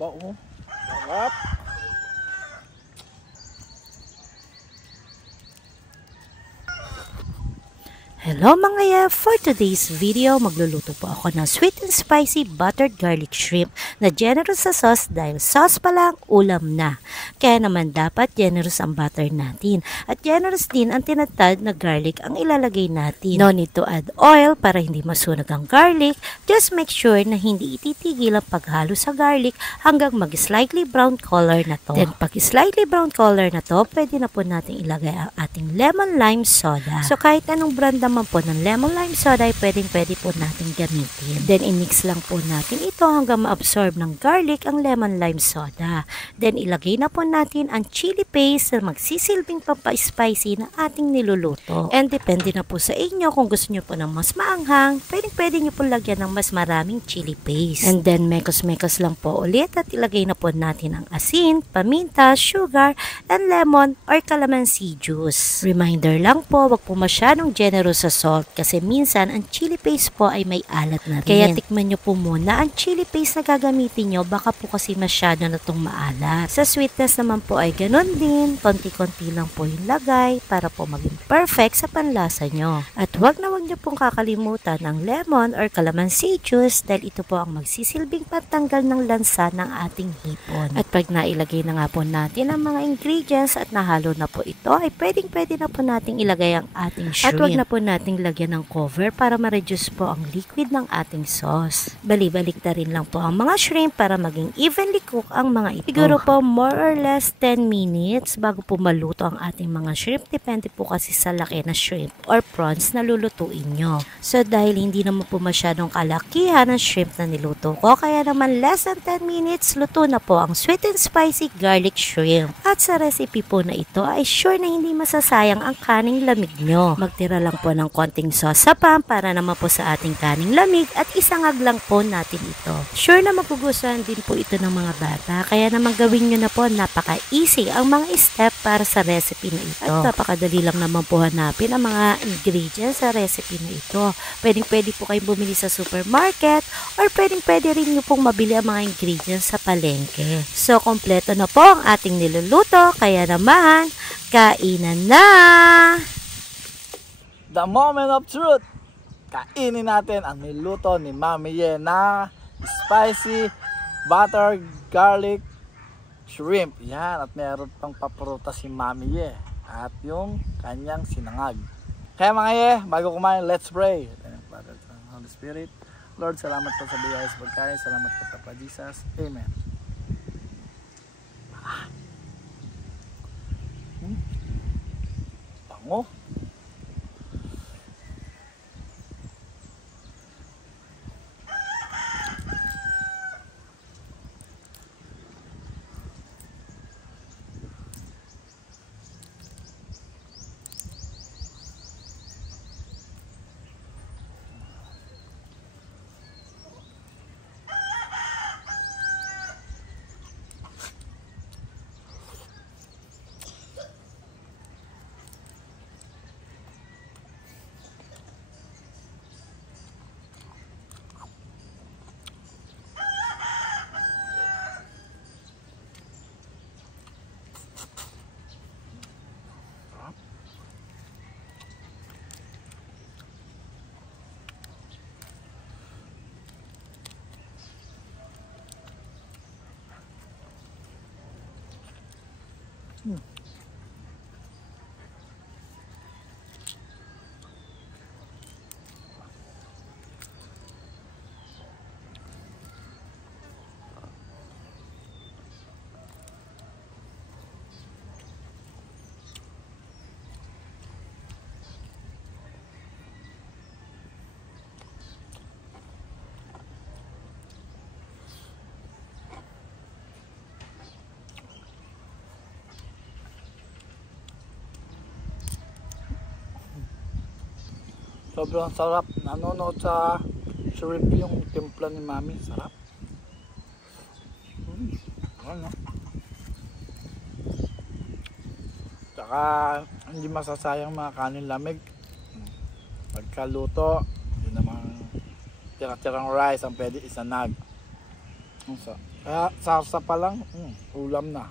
Ba, oh. Sarap. Hello mga ya! For today's video, magluluto po ako ng sweet and spicy buttered garlic shrimp na generous sa sauce dahil sauce pa lang, ulam na. Kaya naman dapat generous ang butter natin at generous din ang tinatad na garlic ang ilalagay natin. No need to add oil para hindi masunog ang garlic. Just make sure na hindi ititigil ang paghalo sa garlic hanggang mag-slightly brown color na to. Then pag slightly brown color na to, pwede na po natin ilagay ang ating lemon lime soda. So kahit anong brand naman po ng lemon lime soda ay pwede po natin gamitin. Then i-mix lang po natin ito hanggang ma-absorb ng garlic ang lemon lime soda. Then ilagay na po natin ang chili paste na magsisilbing pampa-spicy na ating niluluto. And depende na po sa inyo kung gusto nyo po ng mas maanghang, pwede nyo po lagyan ng mas maraming chili paste. And then mekos-mekos lang po ulit at ilagay na po natin ang asin, paminta, sugar, and lemon or calamansi juice. Reminder lang po, wag po masyadong generous sa salt kasi minsan ang chili paste po ay may alat na rin. Kaya tikman nyo po muna ang chili paste na gagamitin nyo, baka po kasi masyado na itong maalat. Sa sweetness naman po ay ganun din, konti-konti lang po yung lagay para po maging perfect sa panlasa nyo. At wag nyo pong kakalimutan ng lemon or calamansi juice dahil ito po ang magsisilbing patanggal ng lansa ng ating hipon. At pag nailagay na nga po natin ang mga ingredients at nahalo na po ito, ay pwede na po nating ilagay ang ating shrimp. At wag na po nating lagyan ng cover para ma-reduce po ang liquid ng ating sauce. Bali-balik na rin lang po ang mga shrimp para maging evenly cook ang mga ito. Siguro po more or less 10 minutes bago po maluto ang ating mga shrimp. Depende po kasi sa laki na shrimp or prawns na lulutuin nyo. So dahil hindi naman po masyadong kalakihan ang shrimp na niluto ko, kaya naman less than 10 minutes, luto na po ang sweet and spicy garlic shrimp. At sa recipe po na ito ay sure na hindi masasayang ang kaning lamig nyo. Magtira lang po ng konting sauce sa pan para naman po sa ating kaning lamig at isangag lang po natin ito. Sure na magugustuhan din po ito ng mga bata, kaya naman gawin nyo na po, napaka-easy ang mga step para sa recipe na ito. At napakadali lang naman po hanapin ang mga ingredients sa recipe na ito. Pwede po kayong bumili sa supermarket or pwede rin nyo pong mabili ang mga ingredients sa palengke. So, kompleto na po ang ating niluluto, kaya naman, kainan na! The moment of truth. Kainin natin ang niluto ni Mami Ye na spicy butter garlic shrimp. Yan, at meron pang papruta si Mami Ye at yung kanyang sinangag. Kaya mga Ye, bago kumain, let's pray. Father, Son, Holy Spirit. Lord, salamat po sa biyaya sa pagkain. Salamat po Papa Jesus. Amen. Bango. Sobrang sarap. Nanonood sa shrimp yung timpla ni Mami. Sarap. Ano? Tsaka hindi masasayang mga kanin lamig. Pagkaluto, yun namang tira-tirang rice ang pwede isanag. Kaya sarsa pa lang, ulam na.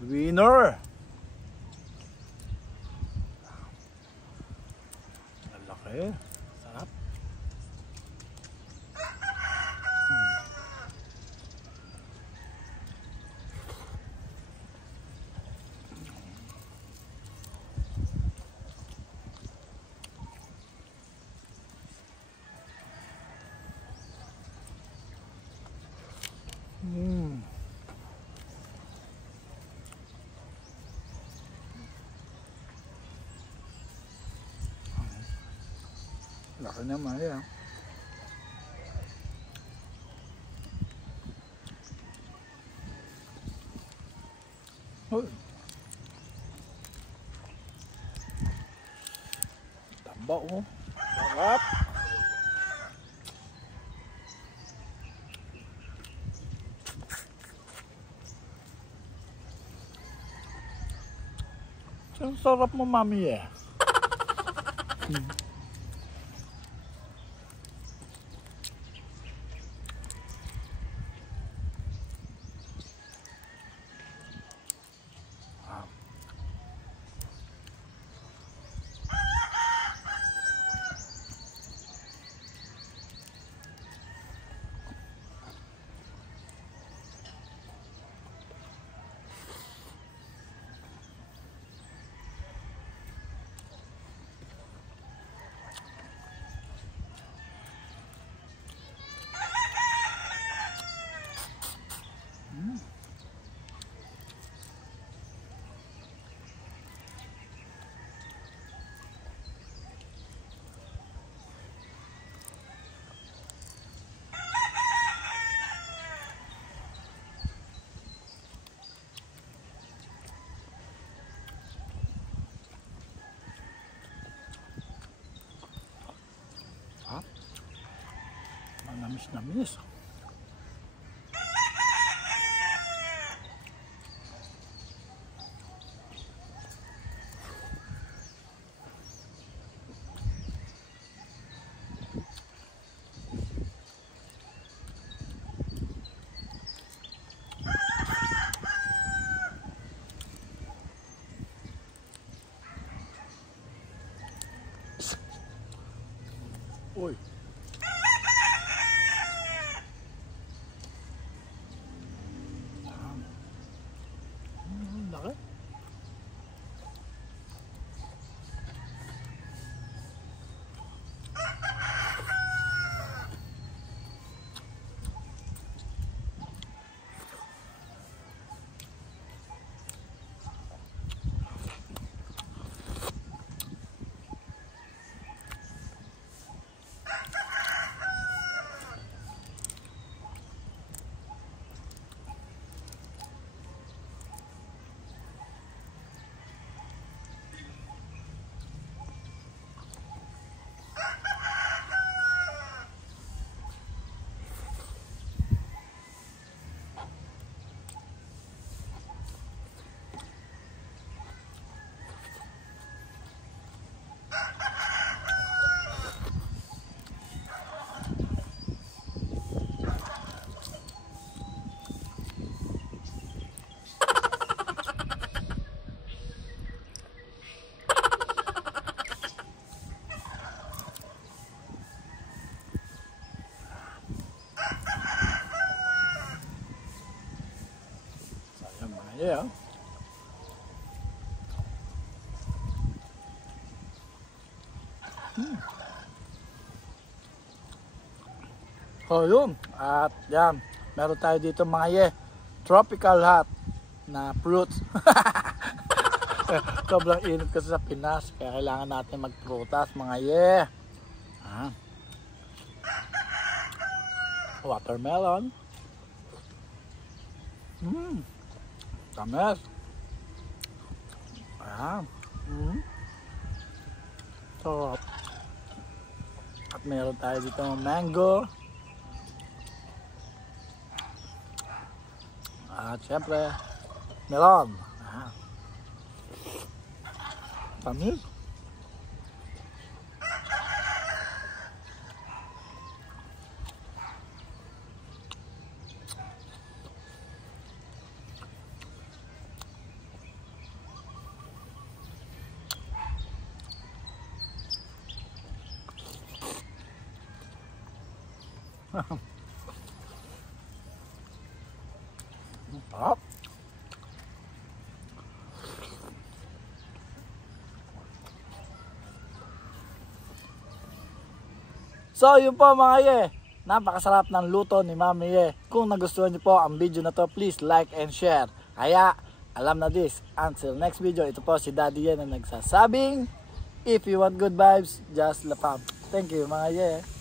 Winner! Malaki. Sarap. Laki naman yan. Uy. Tamba oh. Sarap. Ang sarap mo, mami eh. Namis. Uy. Laki. Yeah. So yun, at yan, meron tayo dito mga tropical hot na fruits. Sobrang init kasi sa Pinas, kaya kailangan natin magprutas mga watermelon. Tamis. Ayan. So, at meron tayo dito ng mango. At syempre, melon. Ayan. Tamis. Sarap. So yun po mga ye, napakasarap ng luto ni Mami Ye. Kung nagustuhan niyo po ang video na to, please like and share. Kaya alam na this, until next video, ito po si Daddy Ye na nagsasabing, if you want good vibes, just lapam. Thank you mga ye.